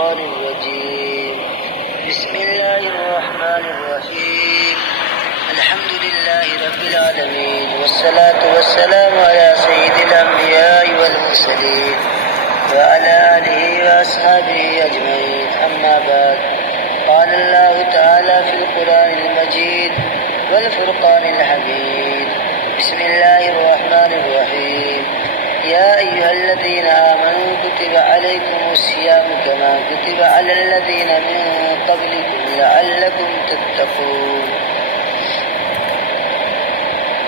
الشيطان الرجيم بسم الله الرحمن الرحيم الحمد لله رب العالمين والصلاة والسلام على سيد الأنبياء والمرسلين وعلى آله وأصحابه أجمعين أما بعد قال الله تعالى في القرآن المجيد والفرقان الحميد بسم الله الرحمن الرحيم يا أيها الذين آمنوا كتب عليكم الصيام كما كتب على الذين من قبلكم لعلكم تتقون۔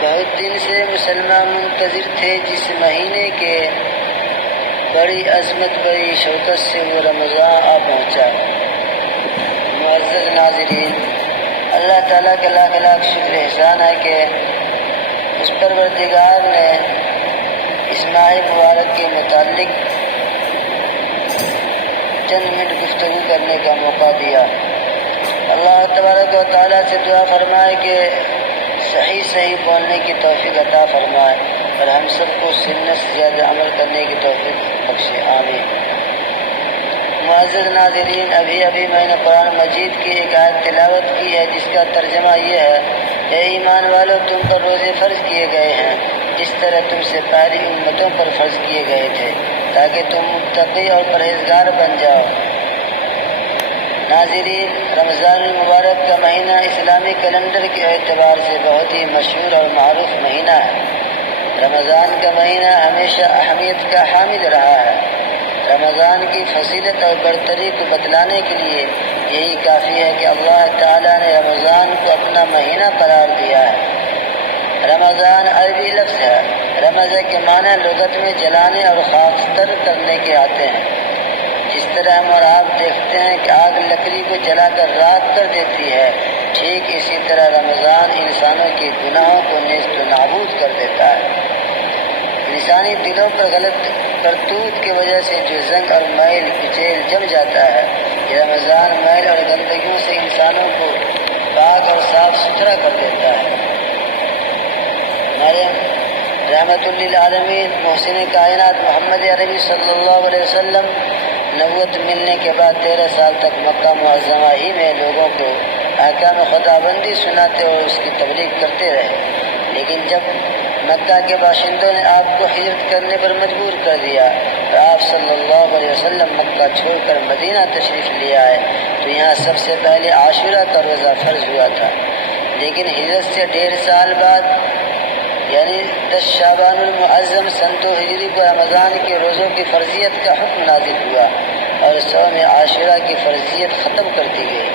بہت دن سے مسلمان منتظر تھے جس مہینے کے بڑی عظمت بڑی شوکت سے وہ رمضان آ پہنچا۔ معزز ناظرین، اللہ تعالیٰ کا لاکھ لاکھ شکر احسان ہے کہ اس پروردگار نے اس ماہ مبارک کے متعلق چند منٹ گفتگو کرنے کا موقع دیا۔ اللہ تبارک و تعالیٰ سے دعا فرمائے کہ صحیح بولنے کی توفیق عطا فرمائے اور ہم سب کو سنت سے زیادہ عمل کرنے کی توفیق بخشے، آمین۔ معزز ناظرین، ابھی میں نے قرآن مجید کی ایک آیت تلاوت کی ہے جس کا ترجمہ یہ ہے: اے ایمان والو، تم پر روزے فرض کیے گئے ہیں جس طرح تم سے پہلی امتوں پر فرض کیے گئے تھے تاکہ تم متقی اور پرہیزگار بن جاؤ۔ ناظرین، رمضان المبارک کا مہینہ اسلامی کیلنڈر کے اعتبار سے بہت ہی مشہور اور معروف مہینہ ہے۔ رمضان کا مہینہ ہمیشہ اہمیت کا حامل رہا ہے۔ رمضان کی فضیلت اور برتری کو بتلانے کے لیے یہی کافی ہے کہ اللہ تعالیٰ نے رمضان کو اپنا مہینہ قرار دیا ہے۔ رمضان عربی لفظ ہے۔ رمض کے معنی لغت میں جلانے اور خاکستر کرنے کے آتے ہیں۔ جس طرح ہم اور آپ دیکھتے ہیں کہ آگ لکڑی کو جلا کر راکھ کر دیتی ہے، ٹھیک اسی طرح رمضان انسانوں کے گناہوں کو نیست و نابود کر دیتا ہے۔ انسانی دلوں پر غلط کرتوت کی وجہ سے جو زنگ اور میل کچیل جم جاتا ہے، یہ رمضان میل اور گندگیوں سے انسانوں کو پاک اور صاف ستھرا کر دیتا ہے۔ ہمارے رحمت للعالمین محسن کائنات محمد عربی صلی اللہ علیہ وسلم نبوت ملنے کے بعد 13 سال تک مکہ معظمہ ہی میں لوگوں کو احکام خداوندی سناتے اور اس کی تبلیغ کرتے رہے، لیکن جب مکہ کے باشندوں نے آپ کو ہجرت کرنے پر مجبور کر دیا اور آپ صلی اللہ علیہ وسلم مکہ چھوڑ کر مدینہ تشریف لے آئے تو یہاں سب سے پہلے عاشورہ کا روزہ فرض ہوا تھا۔ لیکن ہجرت سے 1.5 سال بعد یعنی 10 شعبان المعظم سن 2 ہجری کو رمضان کے روزوں کی فرضیت کا حکم نازل ہوا اور صوم عاشورہ کی فرضیت ختم کر دی گئی،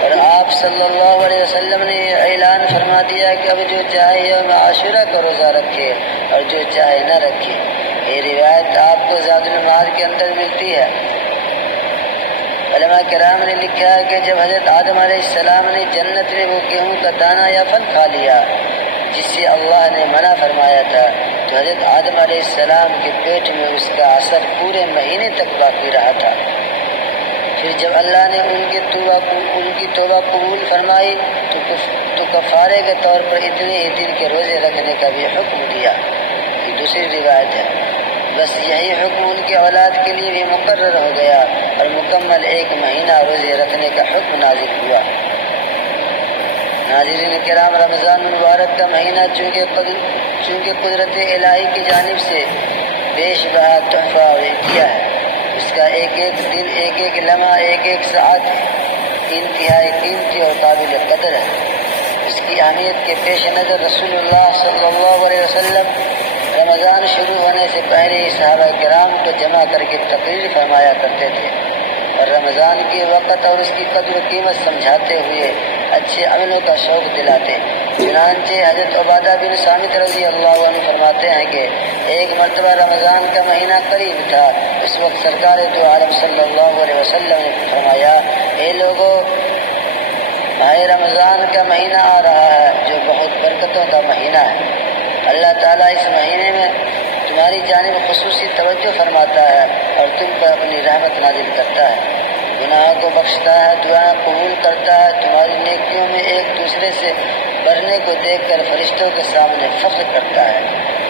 اور آپ صلی اللہ علیہ وسلم نے اعلان فرما دیا کہ اب جو چاہے یوم عاشورہ کا روزہ رکھے اور جو چاہے نہ رکھے۔ یہ روایت آپ کو زاد المعاد کے اندر ملتی ہے۔ علماء کرام نے لکھا ہے کہ جب حضرت آدم علیہ السلام نے جنت میں وہ گیہوں کا دانہ یا پھل کھا لیا جس سے اللہ نے منع فرمایا تھا، تو حضرت آدم علیہ السلام کے پیٹ میں اس کا اثر پورے مہینے تک باقی رہا تھا۔ پھر جب اللہ نے ان کی توبہ قبول فرمائی تو کفارے کے طور پر اتنے ہی دن کے روزے رکھنے کا بھی حکم دیا۔ یہ دوسری روایت ہے۔ بس یہی حکم ان کی اولاد کے لیے بھی مقرر ہو گیا اور مکمل 1 مہینہ روزے رکھنے کا حکم نازل ہوا۔ ناظرین کرام، رمضان المبارک کا مہینہ چونکہ قدرت الہی کی جانب سے بیش بہا تحفہ اور عطیہ ہے، اس کا ایک ایک دن، ایک ایک لمحہ، ایک ایک ساعت انتہائی قیمتی اور قابل قدر ہے۔ اس کی اہمیت کے پیش نظر رسول اللہ صلی اللہ علیہ وسلم رمضان شروع ہونے سے پہلے ہی صحابہ کرام کو جمع کر کے تقریر فرمایا کرتے تھے اور رمضان کے وقت اور اس کی قدر و قیمت سمجھاتے ہوئے اچھے عملوں کا شوق دلاتے۔ چنانچہ حضرت عبادہ بن صامت رضی اللہ عنہ فرماتے ہیں کہ ایک مرتبہ رمضان کا مہینہ قریب تھا، اس وقت سرکار دو عالم صلی اللہ علیہ وسلم نے فرمایا: اے لوگو، ماہ رمضان کا مہینہ آ رہا ہے جو بہت برکتوں کا مہینہ ہے۔ اللہ تعالیٰ اس مہینے میں تمہاری جانب خصوصی توجہ فرماتا ہے اور تم پر اپنی رحمت نازل کرتا ہے، گناہوں کو بخشتا ہے، دعائیں قبول کرتا ہے، تمہاری نیکیوں میں ایک دوسرے سے بڑھنے کو دیکھ کر فرشتوں کے سامنے فخر کرتا ہے۔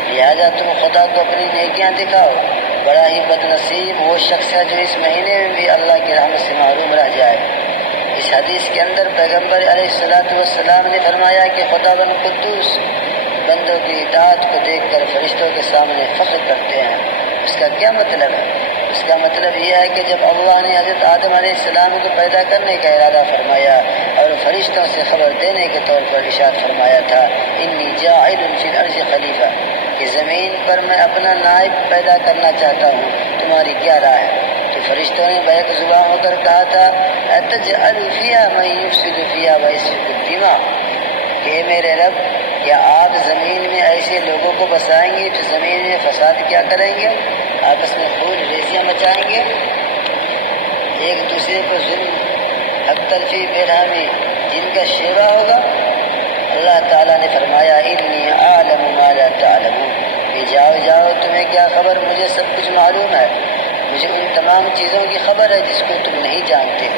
لہذا تم خدا کو اپنی نیکیاں دکھاؤ۔ بڑا ہی بد نصیب وہ شخص ہے جو اس مہینے میں بھی اللہ کی حدیث کے اندر پیغمبر علیہ السلام نے فرمایا کہ خداوند قدوس بندوں کی اطاعت کو دیکھ کر فرشتوں کے سامنے فخر کرتے ہیں۔ اس کا کیا مطلب ہے؟ اس کا مطلب یہ ہے کہ جب اللہ نے حضرت آدم علیہ السلام کو پیدا کرنے کا ارادہ فرمایا اور فرشتوں سے خبر دینے کے طور پر ارشاد فرمایا تھا انی جاعل فی الارض خلیفہ، کہ زمین پر میں اپنا نائب پیدا کرنا چاہتا ہوں، تمہاری کیا رائے ہے؟ تو فرشتوں نے بیک زبان ہو کر کہا تھا اتجعل فیہا من یفسد فیہا ویسفک الدماء، کہ میرے رب کیا آپ زمین میں ایسے لوگوں کو بسائیں گے جو زمین میں فساد کیا کریں گے، آپس میں خون ریزیاں مچائیں گے، ایک دوسرے پر ظلم، حق تلفی، بے رحمی، جن کا شیوا ہوگا؟ اللہ تعالیٰ نے فرمایا انی اعلم ما لا تعلمون، کہ جاؤ تمہیں کیا خبر، مجھے سب کچھ معلوم ہے، مجھے ان تمام چیزوں کی خبر ہے جس کو تم نہیں جانتے۔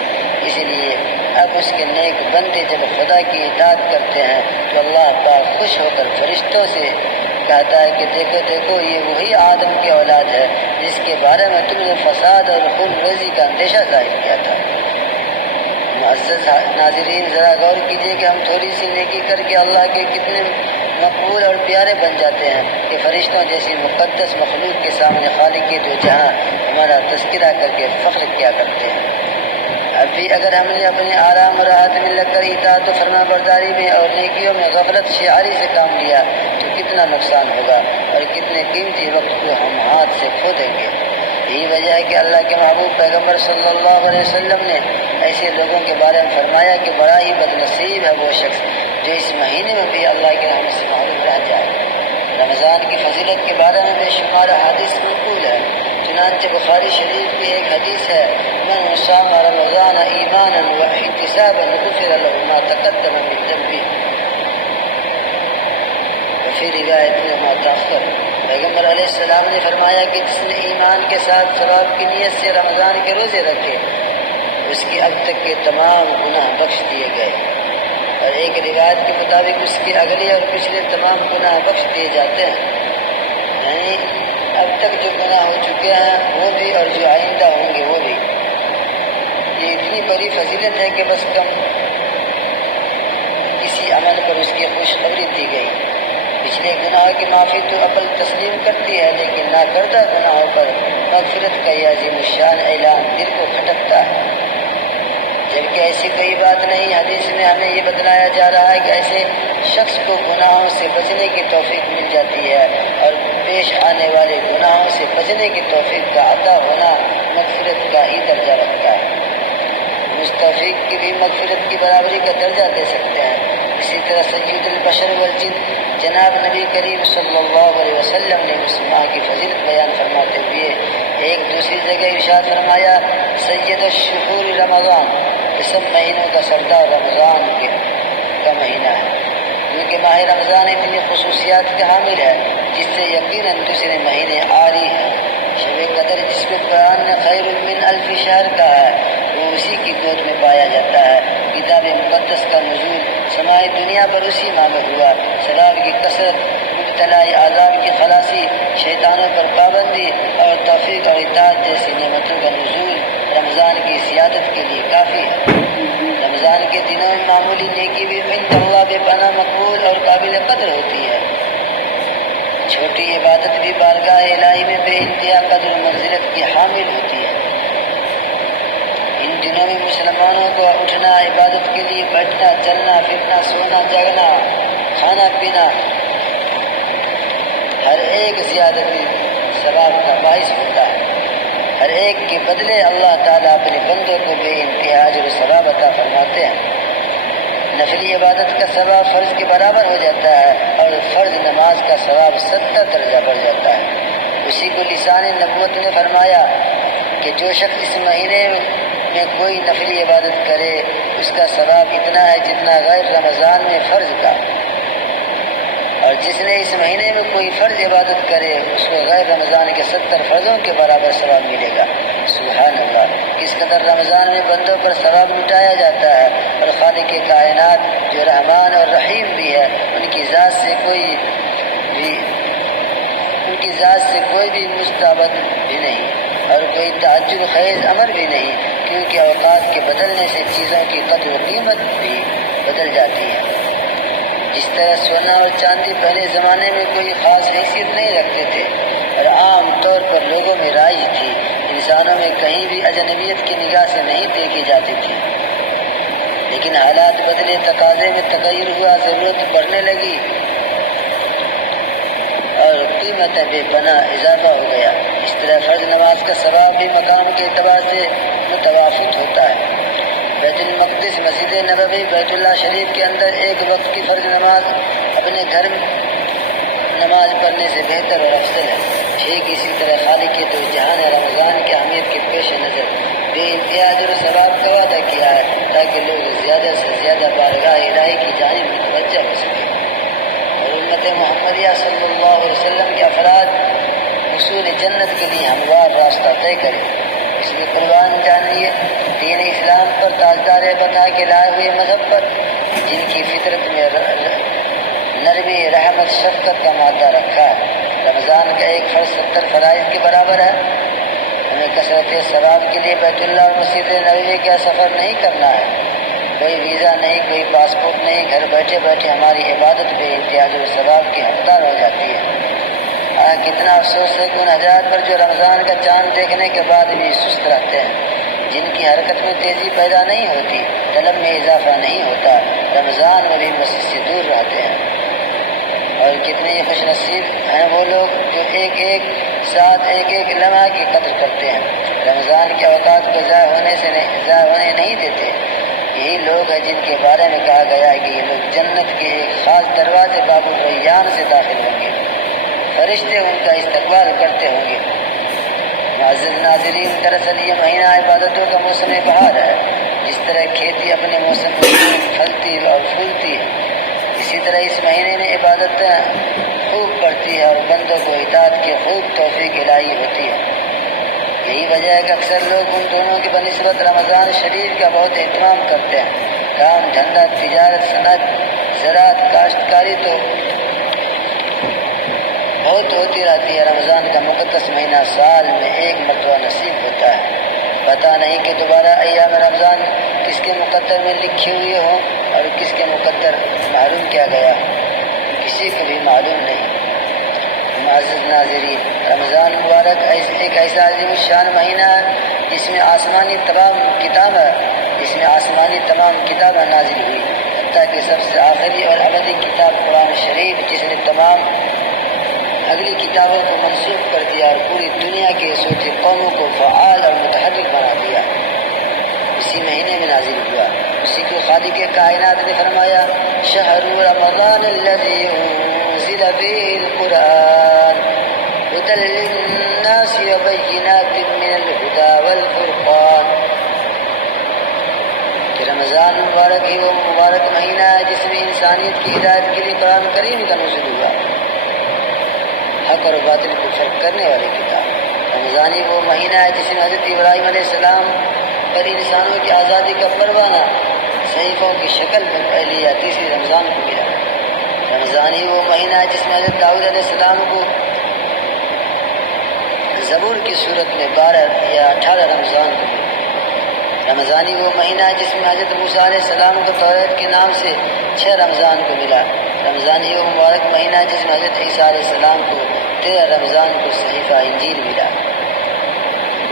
اسی لیے اب اس کے نیک بندے جب خدا کی اطاعت کرتے ہیں تو اللہ پاک خوش ہو کر فرشتوں سے کہتا ہے کہ دیکھو یہ وہی آدم کی اولاد ہے جس کے بارے میں تم نے فساد اور خون ریزی کا اندیشہ ظاہر کیا تھا۔ معزز ناظرین، ذرا غور کیجئے کہ ہم تھوڑی سی نیکی کر کے اللہ کے کتنے مقبول اور پیارے بن جاتے ہیں کہ فرشتوں جیسی مقدس مخلوق کے سامنے خالق کے دو جہاں ہمارا تذکرہ کر کے فخر کیا کرتے ہیں۔ اب بھی اگر ہم نے اپنے آرام اور راحت میں لگ کر اطاعت و فرما برداری میں اور نیکیوں میں غفلت شعاری سے کام لیا تو کتنا نقصان ہوگا اور کتنے قیمتی وقت کو ہم ہاتھ سے کھو دیں گے۔ یہی وجہ ہے کہ اللہ کے محبوب پیغمبر صلی اللہ علیہ وسلم نے ایسے لوگوں کے بارے میں فرمایا کہ بڑا ہی بد نصیب ہے وہ شخص جو اس مہینے میں بھی اللہ کے رحمت سے محروم رہ جائے۔ رمضان کی فضیلت کے بارے میں بے شمار حدیث منقول ہے، چنانچہ بخاری شریف کی ایک حدیث ہے من صام رمضان ایمانا واحتسابا غفر له ما تقدم من ذنبه وفی روایت ما تأخر۔ پیغمبر علیہ السلام نے فرمایا کہ جس نے ایمان کے ساتھ ثواب کی نیت سے رمضان کے روزے رکھے اس کے اب تک کے تمام گناہ بخش دیے گئے، اور ایک روایت کے مطابق اس کے اگلے اور پچھلے تمام گناہ بخش دیے جاتے ہیں، یعنی اب تک جو گناہ ہو چکے ہیں وہ بھی اور جو آئندہ ہوں گے وہ بھی۔ یہ اتنی بڑی فضیلت ہے کہ بس کم کسی عمل پر اس کی خوشخبری دی گئی۔ پچھلے گناہوں کی معافی تو عقل تسلیم کرتی ہے، لیکن ناکردہ گناہوں پر مغفرت کا یہ عظیم الشان اعلان دل کو کھٹکتا ہے، جبکہ ایسی کوئی بات نہیں۔ حدیث میں ہمیں یہ بتلایا جا رہا ہے کہ ایسے شخص کو گناہوں سے بچنے کی توفیق مل جاتی ہے، اور پیش آنے والے گناہوں سے بچنے کی توفیق کا عطا ہونا مغفرت کا ہی درجہ رکھتا ہے۔ اس توفیق کی بھی مغفرت کی برابری کا درجہ دے سکتے ہیں۔ اسی طرح سید البشر والجن جناب نبی کریم صلی اللہ علیہ وسلم نے اس ماہ کی فضیلت بیان فرماتے ہوئے ایک دوسری جگہ ارشاد فرمایا سید الشہور رمضان، کہ سب مہینوں کا سردار رمضان کا مہینہ ہے، کیونکہ ماہ رمضان اتنی خصوصیات کا حامل ہے جس سے یقیناً دوسرے مہینے آری ہیں۔ شب قدر جس کو قرآن نے خیر من الف شہر کہا ہے وہ اسی کی گود میں پایا جاتا ہے۔ کتاب مقدس کا نزول سمائی دنیا پر اسی ماہ میں ہوا۔ ثواب کی کثرت، مبتلائی عذاب کی خلاصی، شیطانوں پر پابندی اور توفیق اور اطاعت جیسی نعمتوں کا نزول رمضان کی سیادت کے لیے کافی ہے۔ رمضان کے دنوں میں معمولی نیکی بھی عند اللہ بے پناہ مقبول اور قابل قدر ہوتی ہے۔ چھوٹی عبادت بھی بارگاہ الہی میں بے انتہا قدر و منزلت کی حامل ہوتی ہے۔ ان دنوں میں مسلمانوں کو اٹھنا، عبادت کے لیے بیٹھنا، چلنا پھرنا، سونا جاگنا، کھانا پینا، ہر ایک زیادتی ثواب کا باعث ہوتا ہے۔ ہر ایک کے بدلے اللہ تعالیٰ اپنے بندوں کو بے انتہا اجر و ثواب عطا فرماتے ہیں۔ نفلی عبادت کا ثواب فرض کے برابر ہو جاتا ہے، اور فرض نماز کا ثواب 70 درجہ بڑھ جاتا ہے۔ اسی کو لسان نبوت نے فرمایا کہ جو شخص اس مہینے میں کوئی نفلی عبادت کرے اس کا ثواب اتنا ہے جتنا غیر رمضان میں فرض کا، اور جس نے اس مہینے میں کوئی فرض عبادت کرے اس کو غیر رمضان کے 70 فرضوں کے برابر ثواب ملے گا۔ سبحان اللہ، کس قدر رمضان میں بندوں پر ثواب لٹایا جاتا ہے، اور خالق کائنات جو رحمان اور رحیم بھی ہے ان کی ذات سے کوئی بھی مستعبد بھی نہیں اور کوئی تعجب خیز امر بھی نہیں، کیونکہ اوقات کے بدلنے سے چیزوں کی قدر و قیمت بھی بدل جاتی ہے۔ جس طرح سونا اور چاندی پہلے زمانے میں کوئی خاص حیثیت نہیں رکھتے تھے اور عام طور پر لوگوں میں رائج تھی، انسانوں میں کہیں بھی اجنبیت کی نگاہ سے نہیں دیکھی جاتی تھی، لیکن حالات بدلے، تقاضے میں تغیر ہوا، ضرورت بڑھنے لگی اور قیمتیں بے پناہ اضافہ ہو گیا۔ اس طرح فرض نماز کا ثواب بھی مقام کے اعتبار سے متوافق ہوتا ہے۔ بیت المقدس، مسجد نبوی، بیت اللہ شریف کے اندر ایک وقت کی فرض نماز اپنے گھر نماز پڑھنے سے بہتر اور افضل ہے۔ ٹھیک اسی طرح خالق دو جہان رمضان کی اہمیت کے پیش نظر بے انتہا اجر و ثواب کا وعدہ کیا ہے تاکہ لوگ زیادہ سے زیادہ بارگاہ الہی کی جانب متوجہ ہو سکیں اور امت محمدیہ صلی اللہ علیہ وسلم کے افراد حصول جنت کے لیے ہموار راستہ طے کریں۔ اس لیے قربان جانیے دین اسلام پر، تاجدار بتا کے لائے ہوئے مذہب پر، جن کی فطرت میں نرمی، رحمت، شفقت کا مادہ رکھا ہے۔ رمضان کا ایک فرض 70 فرائض کے برابر ہے۔ ہمیں کثرت ثواب کے لیے بیت اللہ اور مسجد نبوی کا سفر نہیں کرنا ہے۔ کوئی ویزا نہیں، کوئی پاسپورٹ نہیں، گھر بیٹھے بیٹھے ہماری عبادت بے انتہا اجر و ثواب کی حقدار ہو جاتی ہے۔ کتنا افسوس ہے کہ ان حضرات پر جو رمضان کا چاند دیکھنے کے بعد بھی سست رہتے ہیں، جن کی حرکت میں تیزی پیدا نہیں ہوتی، طلب میں اضافہ نہیں ہوتا، رمضان میں بھی مسجد سے دور رہتے ہیں۔ اور کتنے ہی خوش نصیب ہیں وہ لوگ جو ایک ایک ساتھ، ایک ایک لمحہ کی قدر کرتے ہیں، رمضان کے اوقات کو ضائع ہونے نہیں دیتے۔ یہی لوگ ہیں جن کے بارے میں کہا گیا ہے کہ یہ لوگ جنت کے ایک خاص دروازے باب الریان سے داخل ہوں گے، فرشتے ان کا استقبال کرتے ہوں گے۔ معزز ناظرین، دراصل یہ مہینہ عبادتوں کا موسم بہار ہے۔ جس طرح کھیتی اپنے موسم میں پھلتی اور پھولتی ہے، اسی طرح اس مہینے میں عبادتیں خوب بڑھتی ہے اور بندوں کو اطاعت کی خوب توفیق الہی ہوتی ہے۔ یہی وجہ ہے کہ اکثر لوگ ان دونوں کی بنسبت رمضان شریف کا بہت اہتمام کرتے ہیں۔ کام دھندا، تجارت، صنعت، زراعت، کاشتکاری تو بہت ہوتی رہتی ہے۔ رمضان کا مقدس مہینہ سال میں ایک مرتبہ نصیب ہوتا ہے۔ پتہ نہیں کہ دوبارہ ایام رمضان کس کے مقدر میں لکھی ہوئی ہوں اور کس کے مقدر معلوم کیا گیا، کسی کو بھی معلوم نہیں۔ معزز ناظرین، رمضان مبارک ایک ایسا عظیم الشان مہینہ ہے جس میں آسمانی تمام کتابیں نازل ہوئی، حتیٰ کہ سب سے آخری اور ابدی کتاب قرآن شریف، جس نے تمام اگلی کتابوں کو منسوخ کر دیا اور پوری دنیا کے سوچے قوموں کو فعال اور متحرک بنا دیا، اسی مہینے میں نازل ہوا۔ اسی کو خالق کائنات نے فرمایا، شہر رمضان الذی انزل فیہ القرآن ھدی للناس وبینات من الھدی والفرقان، کہ رمضان مبارک ہی وہ مبارک مہینہ ہے جس میں انسانیت کی ہدایت کے لیے قرآن کریم کا نزول ہوا، حق اور باطل کو فرق کرنے والی کتاب۔ رمضان ہی وہ مہینہ ہے جس میں حضرت ابراہیم علیہ السلام پر انسانوں کی آزادی کا پروانہ صحیفوں کی شکل میں پہلی یا تیسری رمضان کو ملا۔ رمضان ہی وہ مہینہ ہے جس میں حضرت داؤد علیہ السلام کو زبور کی صورت میں 12 یا 18 رمضان کو ملا۔ رمضان ہی وہ مہینہ ہے جس میں حضرت موسیٰ علیہ السلام کو توریت کے نام سے 6 رمضان کو ملا۔ رمضان ہی وہ مبارک مہینہ ہے جس میں حضرت عیسیٰ علیہ السلام کو 13 رمضان کو صحیفہ انجیل ملا۔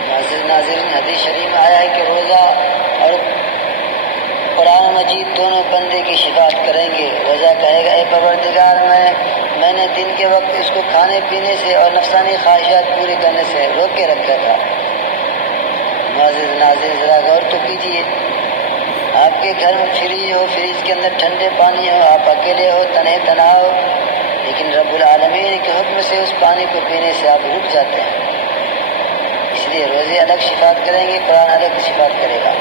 معزز ناظرین، حدیث شریف میں آیا ہے کہ روزہ اور قرآن مجید دونوں بندے کی شفاعت کریں گے۔ روزہ کہے گا، اے پروردگار، میں نے دن کے وقت اس کو کھانے پینے سے اور نفسانی خواہشات پوری کرنے سے روک کے رکھا تھا۔ معزز ناظرین، ذرا غور تو کیجیے، آپ کے گھر میں فریج ہو، فریج کے اندر ٹھنڈے پانی ہو، آپ اکیلے ہو، تنہا ہو، لیکن رب العالمین کے حکم سے اس پانی کو پینے سے آپ رک جاتے ہیں۔ اس لیے روزے الگ شفاعت کریں گے، قرآن الگ شفاعت کرے گا۔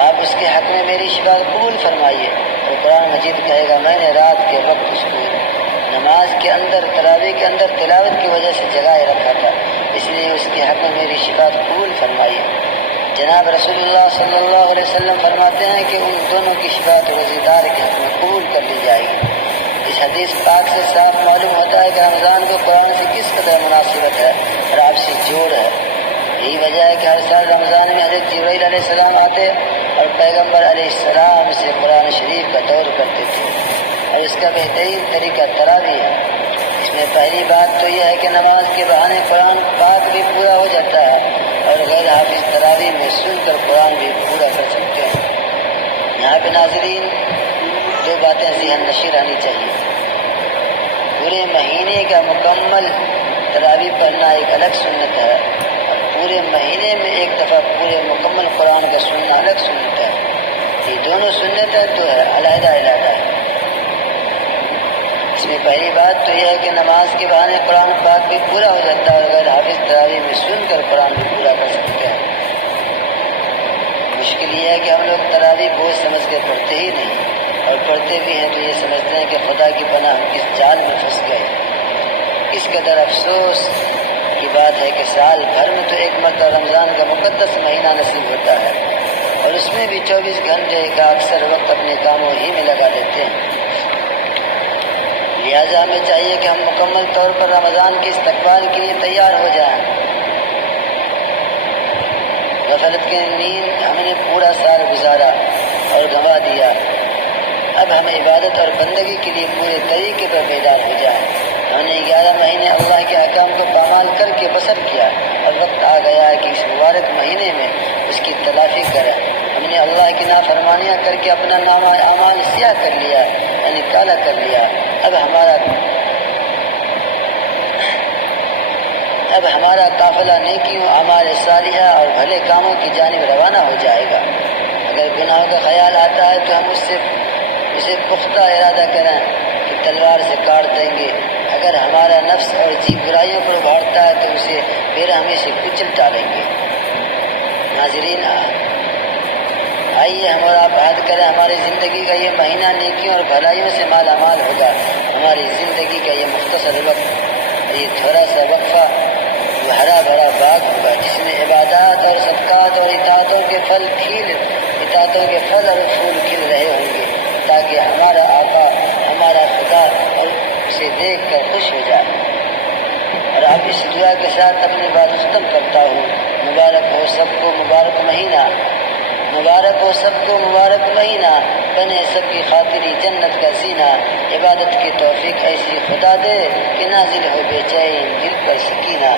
آپ اس کے حق میں میری شفاعت قبول فرمائیے۔ اور قرآن مجید کہے گا، میں نے رات کے وقت اس کو نماز کے اندر، تراویح کے اندر تلاوت کی وجہ سے جگائے رکھا تھا، اس لیے اس کے حق میں میری شفاعت قبول فرمائیے۔ جناب رسول اللہ صلی اللہ علیہ وسلم فرماتے ہیں کہ ان دونوں کی شفاعت روزے دار کے حق میں قبول کر لی جائے گی۔ اس حدیث پاک سے صاف معلوم ہوتا ہے کہ رمضان کو قرآن سے کس قدر مناسبت ہے اور آپسی جوڑ ہے۔ یہی وجہ ہے کہ ہر سال رمضان میں حضرت جبرائیل علیہ السلام آتے پہلی بات تو یہ ہے کہ نماز کے بہانے قرآن پاک بھی پورا ہو جاتا ہے اور غیر حافظ تراویح میں سن کر قرآن بھی پورا کر سکتے ہیں۔ یہاں پہ ناظرین دو باتیں ذہن نشین رہنی چاہیے۔ پورے مہینے کا مکمل تراویح پڑھنا ایک الگ سنت ہے، اور پورے مہینے میں ایک دفعہ پورے مکمل قرآن کا سننا الگ سنت ہے۔ یہ دونوں سنتیں تو ہے علیحدہ علیحدہ ہے۔ اس میں پہلی بات تو یہ ہے کہ نماز کے بہانے قرآن پاک بھی پورا ہو جاتا ہے اور غیر حافظ تراویح میں سن کر قرآن بھی پورا کر سکتے ہیں۔ مشکل یہ ہے کہ ہم لوگ تراویح بوجھ سمجھ کے پڑھتے ہی نہیں، اور پڑھتے بھی ہیں تو یہ سمجھتے ہیں کہ خدا کی پناہ ہم کس جال میں پھنس گئے۔ اس قدر افسوس کی بات ہے کہ سال بھر میں تو ایک مرتبہ رمضان کا مقدس مہینہ نصیب ہوتا ہے، اور اس میں بھی 24 گھنٹے کا اکثر وقت اپنے کاموں ہی میں لگا دیتے ہیں۔ لہٰذا ہمیں چاہیے کہ ہم مکمل طور پر رمضان کے استقبال کے لیے تیار ہو جائیں۔ غفلت کی نیند ہم نے پورا سال گزارا اور گنوا دیا، اب ہم عبادت اور بندگی کے لیے پورے طریقے پر بیدار ہو جائیں۔ ہم نے 11 مہینے اللہ کے احکام کو پامال کر کے بسر کیا، اور وقت آ گیا ہے کہ اس مبارک مہینے میں اس کی تلافی کریں۔ ہم نے اللہ کی نافرمانیاں کر کے اپنا نامہ اعمال سیاہ کر لیا، یعنی کالا کر لیا۔ اب ہمارا قافلہ نیکیوں، اعمال صالحہ اور بھلے کاموں کی جانب روانہ ہو جائے گا۔ اگر گناہوں کا خیال آتا ہے تو ہم اسے پختہ ارادہ کریں کہ تلوار سے کاٹ دیں گے۔ اگر ہمارا نفس اور جی برائیوں پر ابھارتا ہے تو اسے پھر ہم اسے کچل ڈالیں گے۔ ناظرین، آئیے ہم اور آپ عہد کریں، ہماری زندگی کا یہ مہینہ نیکیوں اور بھلائیوں سے مالا مال ہوگا۔ ہماری زندگی کا یہ مختصر وقت، یہ تھوڑا سا وقفہ ہرا بھرا باغ ہوگا، جس میں عبادات اور صدقات اور اطاعتوں کے پھل اور پھول کھل رہے ہوں گے، تاکہ ہمارا آقا، ہمارا خدا اور اسے دیکھ کر خوش ہو جائے۔ اور اب اس دعا کے ساتھ اپنی بات ختم کرتا ہوں۔ مبارک ہو سب کو مبارک مہینہ، مبارک ہو سب کو مبارک مہینہ، بنے سب کی خاطری جنت کا زینہ۔ عبادت کی توفیق ایسی خدا دے کہ نازل ہو بے چین دل پر سکینہ۔